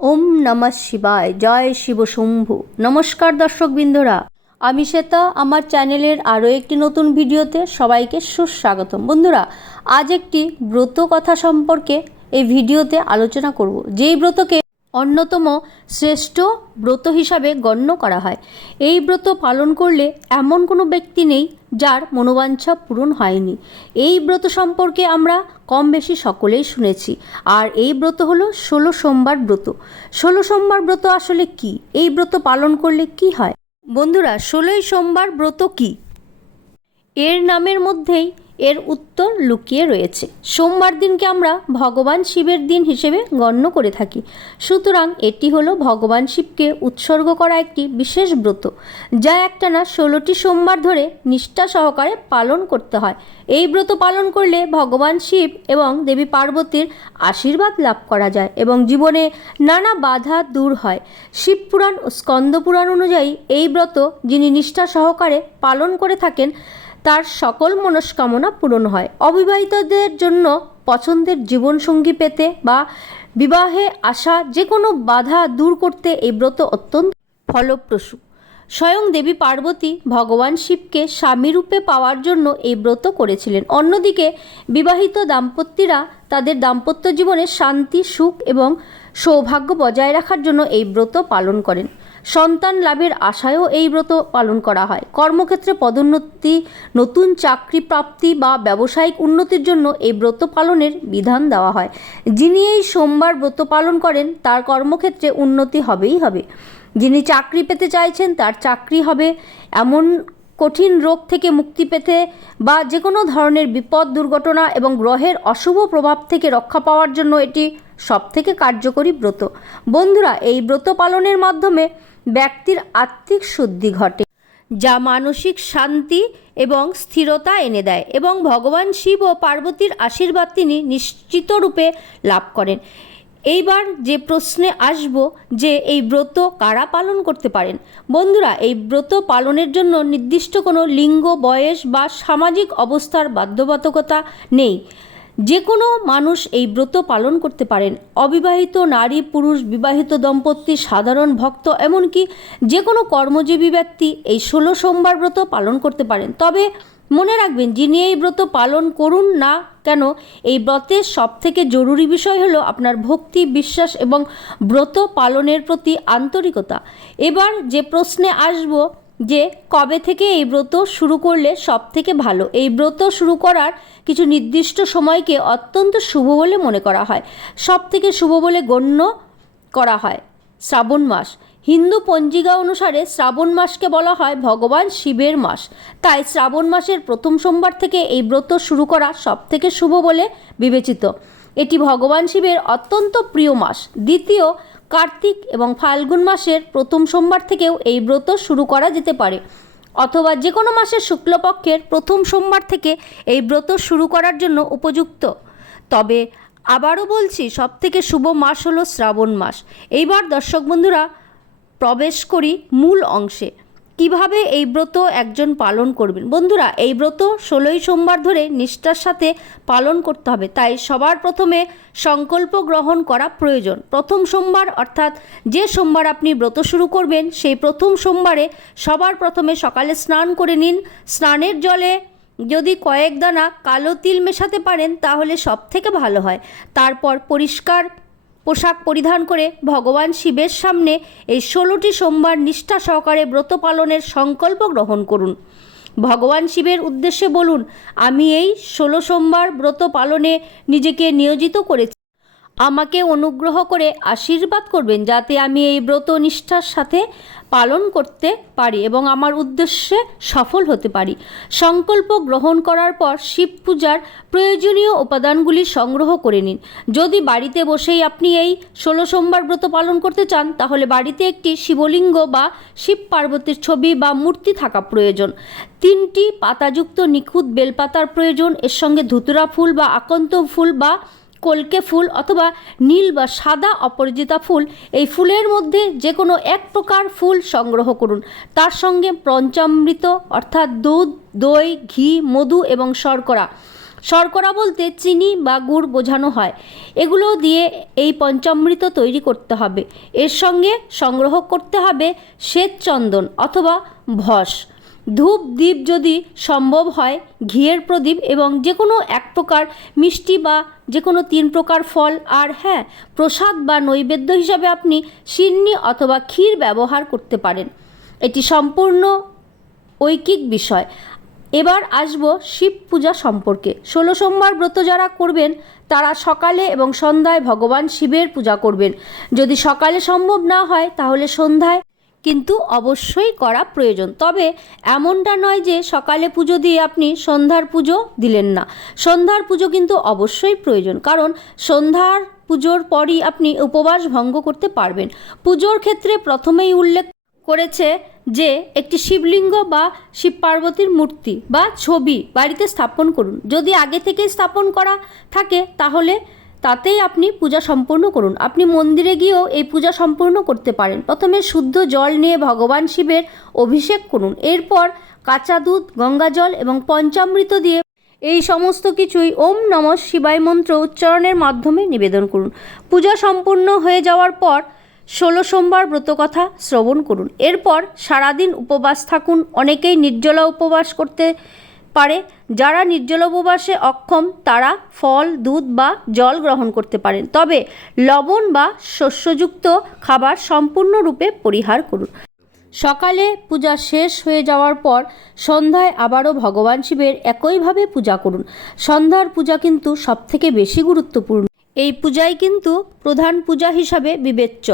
ওম নম শিবায়, জয় শিব শম্ভু। নমস্কার দর্শক বিন্দুরা। আমি শ্বেতা, আমার চ্যানেলের আরও একটি নতুন ভিডিওতে সবাইকে সুস্বাগতম। বন্ধুরা, আজ একটি ব্রত কথা সম্পর্কে এই ভিডিওতে আলোচনা করব। যেই ব্রতকে অন্যতম শ্রেষ্ঠ ব্রত হিসাবে গণ্য করা হয়। এই ব্রত পালন করলে এমন কোনো ব্যক্তি নেই যার মনোবাঞ্ছা পূরণ হয়নি। এই ব্রত সম্পর্কে আমরা কম বেশি সকলেই শুনেছি। আর এই ব্রত হলো ষোলো সোমবার ব্রত। ষোলো সোমবার ব্রত আসলে কি? এই ব্রত পালন করলে কি হয়? বন্ধুরা, ষোলোই সোমবার ব্রত কি? এর নামের মধ্যেই এর উত্তর লুকিয়ে রয়েছে। সোমবার দিনকে আমরা ভগবান শিবের দিন হিসেবে গণ্য করে থাকি। সুতরাং এটি হলো ভগবান শিবকে উৎসর্গ করা একটি বিশেষ ব্রত, যা একটানা ষোলোটি সোমবার ধরে নিষ্ঠা সহকারে পালন করতে হয়। এই ব্রত পালন করলে ভগবান শিব এবং দেবী পার্বতীর আশীর্বাদ লাভ করা যায় এবং জীবনে নানা বাধা দূর হয়। শিবপুরাণ ও স্কন্দপুরাণ অনুযায়ী এই ব্রত যিনি নিষ্ঠা সহকারে পালন করে থাকেন তার সকল মনস্কামনা পূরণ হয়। অবিবাহিতদের জন্য পছন্দের জীবনসঙ্গী পেতে বা বিবাহে আসা যে কোনো বাধা দূর করতে এই ব্রত অত্যন্ত ফলপ্রসূ। স্বয়ং দেবী পার্বতী ভগবান শিবকে স্বামীরূপে পাওয়ার জন্য এই ব্রত করেছিলেন। অন্যদিকে বিবাহিত দাম্পত্যরা তাদের দাম্পত্য জীবনে শান্তি, সুখ এবং সৌভাগ্য বজায় রাখার জন্য এই ব্রত পালন করেন। সন্তান লাভের আশায়ও এই ব্রত পালন করা হয়। কর্মক্ষেত্রে পদোন্নতি, নতুন চাকরি প্রাপ্তি বা ব্যবসায়িক উন্নতির জন্য এই ব্রত পালনের বিধান দেওয়া হয়। যিনি এই সোমবার ব্রত পালন করেন, তার কর্মক্ষেত্রে উন্নতি হবেই হবে। যিনি চাকরি পেতে চাইছেন, তার চাকরি হবে। এমন কঠিন রোগ থেকে মুক্তি পেতে বা যে কোনো ধরনের বিপদ, দুর্ঘটনা এবং গ্রহের অশুভ প্রভাব থেকে রক্ষা পাওয়ার জন্য এটি সবথেকে কার্যকরী ব্রত। বন্ধুরা, এই ব্রত পালনের মাধ্যমে ব্যক্তির আত্মিক শুদ্ধি ঘটে, যা মানসিক শান্তি এবং স্থিরতা এনে দেয় এবং ভগবান শিব ও পার্বতীর আশীর্বাদ তিনি নিশ্চিত রূপে লাভ করেন। এইবার যে প্রশ্নে আসব যে এই ব্রত কারা পালন করতে পারেন? বন্ধুরা, এই ব্রত পালনের জন্য নির্দিষ্ট কোনো লিঙ্গ, বয়স বা সামাজিক অবস্থার বাধ্যবাধকতা নেই। যে কোনো মানুষ এই ব্রত পালন করতে পারেন। অবিবাহিত নারী, পুরুষ, বিবাহিত দম্পতি, সাধারণ ভক্ত, এমনকি যে কোনো কর্মজীবী ব্যক্তি এই ষোলো সোমবার ব্রত পালন করতে পারেন। তবে মনে রাখবেন, যিনি এই ব্রত পালন করুন না কেন, এই ব্রতের সবথেকে জরুরি বিষয় হলো আপনার ভক্তি, বিশ্বাস এবং ব্রত পালনের প্রতি আন্তরিকতা। এবার যে প্রশ্নে আসব যে কবে থেকে এই ব্রত শুরু করলে সব থেকে ভালো? এই ব্রত শুরু করার কিছু নির্দিষ্ট সময়কে অত্যন্ত শুভ বলে মনে করা হয়। সব থেকে শুভ বলে গণ্য করা হয় শ্রাবণ মাস। হিন্দু পঞ্জিকা অনুসারে শ্রাবণ মাসকে বলা হয় ভগবান শিবের মাস। তাই শ্রাবণ মাসের প্রথম সোমবার থেকে এই ব্রত শুরু করা সব থেকে শুভ বলে বিবেচিত। এটি ভগবান শিবের অত্যন্ত প্রিয় মাস। দ্বিতীয় কার্তিক এবং ফাল্গুন মাসের প্রথম সোমবার থেকেও এই ব্রত শুরু করা যেতে পারে। অথবা যে কোনো মাসের শুক্লপক্ষের প্রথম সোমবার থেকে এই ব্রত শুরু করার জন্য উপযুক্ত। তবে আবারও বলছি সব থেকে শুভ মাস হলো শ্রাবণ মাস। এইবার দর্শক বন্ধুরা প্রবেশ করি মূল অংশে। কীভাবে এই ব্রত একজন পালন করবেন? বন্ধুরা, এই ব্রত ষোলোই সোমবার ধরে নিষ্ঠার সাথে পালন করতে হবে। তাই সবার প্রথমে সংকল্প গ্রহণ করা প্রয়োজন। প্রথম সোমবার, অর্থাৎ যে সোমবার আপনি ব্রত শুরু করবেন, সেই প্রথম সোমবারে সবার প্রথমে সকালে স্নান করে নিন। স্নানের জলে যদি কয়েক দানা কালো তিল মেশাতে পারেন, তাহলে সব থেকে ভালো হয়। তারপর পরিষ্কার পোশাক পরিধান করে ভগবান শিবের সামনে এই ষোলোটি সোমবার নিষ্ঠা সহকারে ব্রত পালনের সংকল্প গ্রহণ করুন। ভগবান শিবের উদ্দেশ্যে বলুন, আমি এই ষোলো সোমবার ব্রত পালনে নিজেকে নিয়োজিত করেছি। আমাকে অনুগ্রহ করে আশীর্বাদ করবেন যাতে আমি এই ব্রত নিষ্ঠার সাথে পালন করতে পারি এবং আমার উদ্দেশ্যে সফল হতে পারি। সংকল্প গ্রহণ করার পর শিব পূজার প্রয়োজনীয় উপাদানগুলি সংগ্রহ করে নিন। যদি বাড়িতে বসেই আপনি এই ষোলো সোমবার ব্রত পালন করতে চান, তাহলে বাড়িতে একটি শিবলিঙ্গ বা শিব পার্বতীর ছবি বা মূর্তি থাকা প্রয়োজন। তিনটি পাতাযুক্ত নিখুঁত বেলপাতার প্রয়োজন। এর সঙ্গে ধুতুরা ফুল বা আকন্ত ফুল বা কলকে ফুল অথবা নীল বা সাদা অপরাজিতা ফুল, এই ফুলের মধ্যে যে কোনো এক প্রকার ফুল সংগ্রহ করুন। তার সঙ্গে পঞ্চামৃত অর্থাৎ দুধ, দই, ঘি, মধু এবং শর্করা। শর্করা বলতে চিনি বা গুড় বোঝানো হয়। এগুলো দিয়ে এই পঞ্চামৃত তৈরি করতে হবে। এর সঙ্গে সংগ্রহ করতে হবে শ্বেত চন্দন অথবা ভস। ধূপ, দ্বীপ যদি সম্ভব হয়, ঘিয়ের প্রদীপ এবং যে কোনো এক প্রকার মিষ্টি বা যে কোনো তিন প্রকার ফল আর হ্যাঁ প্রসাদ বা নৈবেদ্য হিসাবে আপনি সিন্নি অথবা ক্ষীর ব্যবহার করতে পারেন। এটি সম্পূর্ণ ঐকিক বিষয়। এবার আসব শিব পূজা সম্পর্কে। ষোলো সোমবার ব্রত যারা করবেন, তারা সকালে এবং সন্ধ্যায় ভগবান শিবের পূজা করবেন। যদি সকালে সম্ভব না হয়, তাহলে সন্ধ্যায় কিন্তু অবশ্যই করা প্রয়োজন। তবে এমনটা নয় যে সকালে পুজো দিয়ে আপনি সন্ধ্যার পুজো দিলেন না। সন্ধ্যার পুজো কিন্তু অবশ্যই প্রয়োজন, কারণ সন্ধ্যার পুজোর পরই আপনি উপবাস ভঙ্গ করতে পারবেন। পুজোর ক্ষেত্রে প্রথমেই উল্লেখ করেছে যে একটি শিবলিঙ্গ বা শিব পার্বতীর মূর্তি বা ছবি বাড়িতে স্থাপন করুন। যদি আগে থেকেই স্থাপন করা থাকে, তাহলে তাতেই আপনি পূজা সম্পূর্ণ করুন। আপনি মন্দিরে গিয়েও এই পূজা সম্পূর্ণ করতে পারেন। প্রথমে শুদ্ধ জল নিয়ে ভগবান শিবের অভিষেক করুন। এরপর কাঁচা দুধ, গঙ্গা জল এবং পঞ্চামৃত দিয়ে এই সমস্ত কিছুই ওম নম শিবায় মন্ত্র উচ্চারণের মাধ্যমে নিবেদন করুন। পূজা সম্পূর্ণ হয়ে যাওয়ার পর ষোলো সোমবার ব্রতকথা শ্রবণ করুন। এরপর সারাদিন উপবাস থাকুন। অনেকেই নির্জলা উপবাস করতে পারে। যারা নির্জল উপবাসে অক্ষম, তারা ফল, দুধ বা জল গ্রহণ করতে পারেন। তবে লবণ বা শস্যযুক্ত খাবার সম্পূর্ণরূপে পরিহার করুন। সকালে পূজা শেষ হয়ে যাওয়ার পর সন্ধ্যায় আবারও ভগবান শিবের একইভাবে পূজা করুন। সন্ধ্যার পূজা কিন্তু সবথেকে বেশি গুরুত্বপূর্ণ। এই পূজাই কিন্তু প্রধান পূজা হিসাবে বিবেচ্য।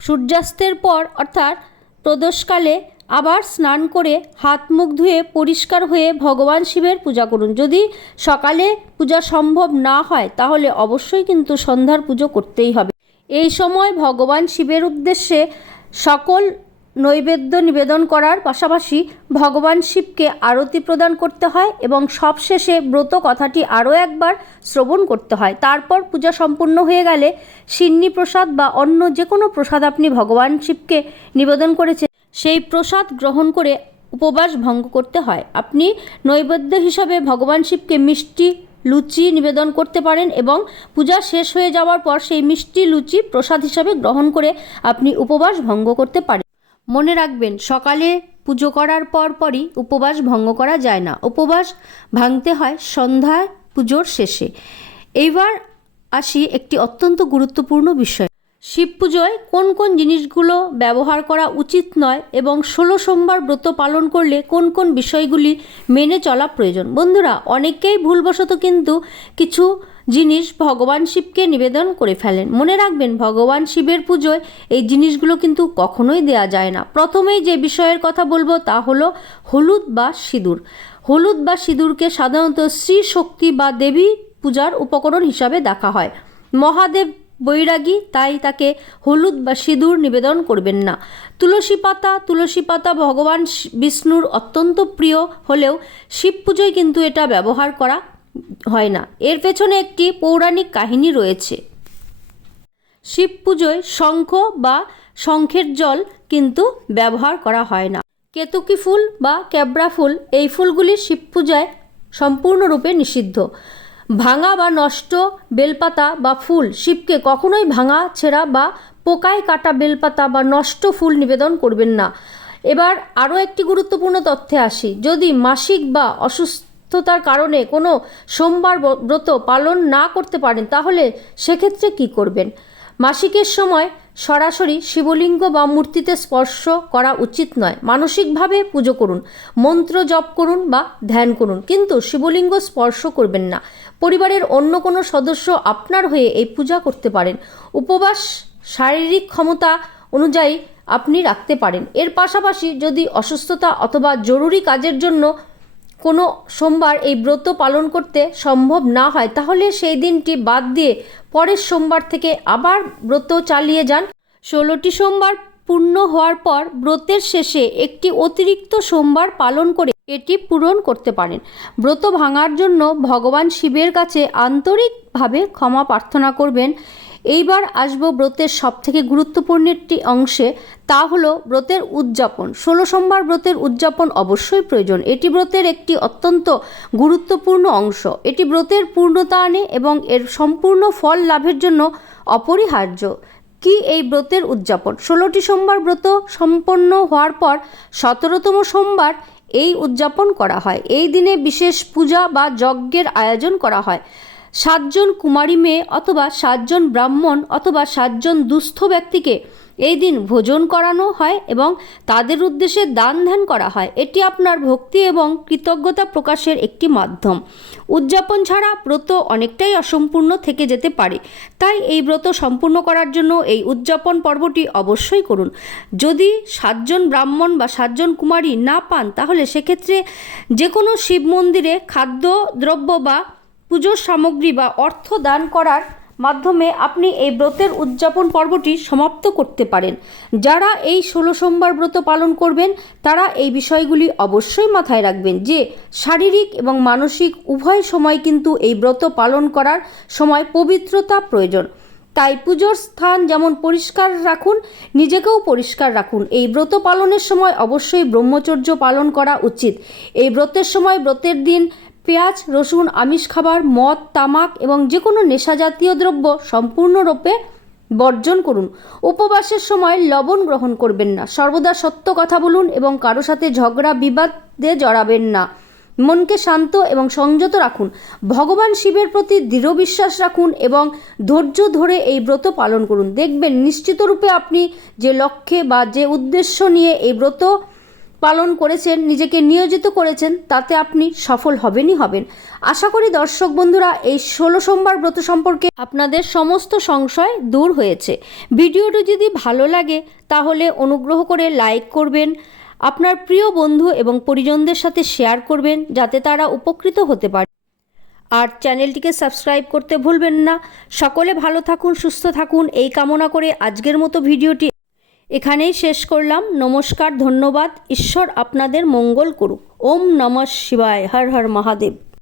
সূর্যাস্তের পর, অর্থাৎ প্রদোষকালে আবার স্নান করে হাত মুখ ধুয়ে পরিষ্কার হয়ে ভগবান শিবের পূজা করুন। যদি সকালে পূজা সম্ভব না হয়, তাহলে অবশ্যই কিন্তু সন্ধ্যার পুজো করতেই হবে। এই সময় ভগবান শিবের উদ্দেশ্যে সকল নৈবেদ্য নিবেদন করার পাশাপাশি ভগবান শিবকে আরতি প্রদান করতে হয় এবং সবশেষে ব্রত কথাটি আরও একবার শ্রবণ করতে হয়। তারপর পূজা সম্পূর্ণ হয়ে গেলে সিন্নি প্রসাদ বা অন্য যে কোনো প্রসাদ আপনি ভগবান শিবকে নিবেদন করেছেন। সেই প্রসাদ গ্রহণ করে উপবাস ভঙ্গ করতে হয়। আপনি নৈবেদ্য হিসাবে ভগবান শিবকে মিষ্টি লুচি নিবেদন করতে পারেন এবং পূজা শেষ হয়ে যাওয়ার পর সেই মিষ্টি লুচি প্রসাদ হিসাবে গ্রহণ করে আপনি উপবাস ভঙ্গ করতে পারেন। মনে রাখবেন, সকালে পুজো করার পর পরই উপবাস ভঙ্গ করা যায় না। উপবাস ভাঙতে হয় সন্ধ্যায় পুজোর শেষে। এইবার আসি একটি অত্যন্ত গুরুত্বপূর্ণ বিষয়। শিব পুজোয় কোন কোন জিনিসগুলো ব্যবহার করা উচিত নয় এবং ষোলো সোমবার ব্রত পালন করলে কোন কোন বিষয়গুলি মেনে চলা প্রয়োজন? বন্ধুরা অনেকেই ভুলবশত কিন্তু কিছু জিনিস ভগবান শিবকে নিবেদন করে ফেলেন। মনে রাখবেন, ভগবান শিবের পুজোয় এই জিনিসগুলো কিন্তু কখনোই দেয়া যায় না। প্রথমেই যে বিষয়ের কথা বলব তা হলো হলুদ বা সিঁদুর। হলুদ বা সিঁদুরকে সাধারণত শ্রী শক্তি বা দেবী পূজার উপকরণ হিসাবে দেখা হয়। মহাদেব বৈরাগী, তাই তাকে হলুদ বা সিঁদুর নিবেদন করবেন না। তুলসী পাতা তুলসী পাতা ভগবান বিষ্ণুর অত্যন্ত প্রিয় হলেও শিব পুজোয় কিন্তু এটা ব্যবহার করা হয় না। এর পেছনে একটি পৌরাণিক কাহিনী রয়েছে। শিব পুজোয় শঙ্খ বা শঙ্খের জল কিন্তু ব্যবহার করা হয় না। কেতুকি ফুল বা ক্যাবরা ফুল, এই ফুলগুলি শিব পূজায় সম্পূর্ণরূপে নিষিদ্ধ। ভাঙা বা নষ্ট বেলপাতা বা ফুল, শিবকে কখনোই ভাঙা, ছেঁড়া বা পোকায় কাটা বেলপাতা বা নষ্ট ফুল নিবেদন করবেন না। এবার আরও একটি গুরুত্বপূর্ণ তথ্যে আসি। যদি মাসিক বা অসুস্থতার কারণে কোনো সোমবার ব্রত পালন না করতে পারেন, তাহলে সেক্ষেত্রে কি করবেন? মাসিকের সময় সরাসরি শিবলিঙ্গ বা মূর্তিতে স্পর্শ করা উচিত নয়। মানসিকভাবে পুজো করুন, মন্ত্র জপ করুন বা ধ্যান করুন, কিন্তু শিবলিঙ্গ স্পর্শ করবেন না। পরিবারের অন্য কোনো সদস্য আপনার হয়ে এই পূজা করতে পারেন। উপবাস, শারীরিক ক্ষমতা অনুযায়ী আপনি রাখতে পারেন। এর পাশাপাশি যদি অসুস্থতা অথবা জরুরি কাজের জন্য কোনো সোমবার এই ব্রত পালন করতে সম্ভব না হয়, তাহলে সেই দিনটি বাদ দিয়ে পরের সোমবার থেকে আবার ব্রত চালিয়ে যান। ষোলোটি সোমবার পূর্ণ হওয়ার পর ব্রতের শেষে একটি অতিরিক্ত সোমবার পালন করে এটি পূরণ করতে পারেন। ব্রত ভাঙার জন্য ভগবান শিবের কাছে আন্তরিকভাবে ক্ষমা প্রার্থনা করবেন। এইবার আসব ব্রতের সবথেকে গুরুত্বপূর্ণ একটি অংশে, তা হলো ব্রতের উদযাপন। ষোলো সোমবার ব্রতের উদযাপন অবশ্যই প্রয়োজন। এটি ব্রতের একটি অত্যন্ত গুরুত্বপূর্ণ অংশ। এটি ব্রতের পূর্ণতা আনে এবং এর সম্পূর্ণ ফল লাভের জন্য অপরিহার্য। কি এই ব্রতের উদযাপন? ষোলোটি সোমবার ব্রত সম্পন্ন হওয়ার পর সতেরোতম সোমবার এই উদযাপন করা হয়। এই দিনে বিশেষ পূজা বা যজ্ঞের আয়োজন করা হয়। সাতজন কুমারী মেয়ে অথবা সাতজন ব্রাহ্মণ অথবা সাতজন দুস্থ ব্যক্তিকে এই দিন ভোজন করানো হয় এবং তাদের উদ্দেশ্যে দান ধ্যান করা হয়। এটি আপনার ভক্তি এবং কৃতজ্ঞতা প্রকাশের একটি মাধ্যম। উদযাপন ছাড়া ব্রত অনেকটাই অসম্পূর্ণ থেকে যেতে পারে। তাই এই ব্রত সম্পূর্ণ করার জন্য এই উদযাপন পর্বটি অবশ্যই করুন। যদি সাতজন ব্রাহ্মণ বা সাতজন কুমারী না পান, তাহলে সেক্ষেত্রে যে কোনো শিব মন্দিরে খাদ্য, দ্রব্য বা পুজোর সামগ্রী বা অর্থ দান করার মাধ্যমে আপনি এই ব্রতের উদযাপন পর্বটি সমাপ্ত করতে পারেন। যারা এই ষোলো সোমবার ব্রত পালন করবেন, তারা এই বিষয়গুলি অবশ্যই মাথায় রাখবেন যে শারীরিক এবং মানসিক উভয় সময় কিন্তু এই ব্রত পালন করার সময় পবিত্রতা প্রয়োজন। তাই পুজোর স্থান যেমন পরিষ্কার রাখুন, নিজেকেও পরিষ্কার রাখুন। এই ব্রত পালনের সময় অবশ্যই ব্রহ্মচর্য পালন করা উচিত। এই ব্রতের সময় ব্রতের দিন পেঁয়াজ, রসুন, আমিষ খাবার, মদ, তামাক এবং যে কোনো নেশা জাতীয় দ্রব্য সম্পূর্ণরূপে বর্জন করুন। উপবাসের সময় লবণ গ্রহণ করবেন না। সর্বদা সত্য কথা বলুন এবং কারও সাথে ঝগড়া, বিবাদে জড়াবেন না। মনকে শান্ত এবং সংযত রাখুন। ভগবান শিবের প্রতি দৃঢ় বিশ্বাস রাখুন এবং ধৈর্য ধরে এই ব্রত পালন করুন। দেখবেন, নিশ্চিতরূপে আপনি যে লক্ষ্যে বা যে উদ্দেশ্য নিয়ে এই ব্রত পালন করেছেন, নিজেকে নিয়োজিত করেছেন, তাতে আপনি সফল হবেনই হবেন। আশা করি দর্শক বন্ধুরা, এই ষোলো সোমবার ব্রত সম্পর্কে আপনাদের সমস্ত সংশয় দূর হয়েছে। ভিডিওটি যদি ভালো লাগে, তাহলে অনুগ্রহ করে লাইক করবেন, আপনার প্রিয় বন্ধু এবং পরিজনদের সাথে শেয়ার করবেন, যাতে তারা উপকৃত হতে পারে। আর চ্যানেলটিকে সাবস্ক্রাইব করতে ভুলবেন না। সকলে ভালো থাকুন, সুস্থ থাকুন। এই কামনা করে আজকের মতো ভিডিওটি এখানেই শেষ করলাম। নমস্কার, ধন্যবাদ। ঈশ্বর আপনাদের মঙ্গল করুক। ওম নমঃ শিবায়। হর হর মহাদেব।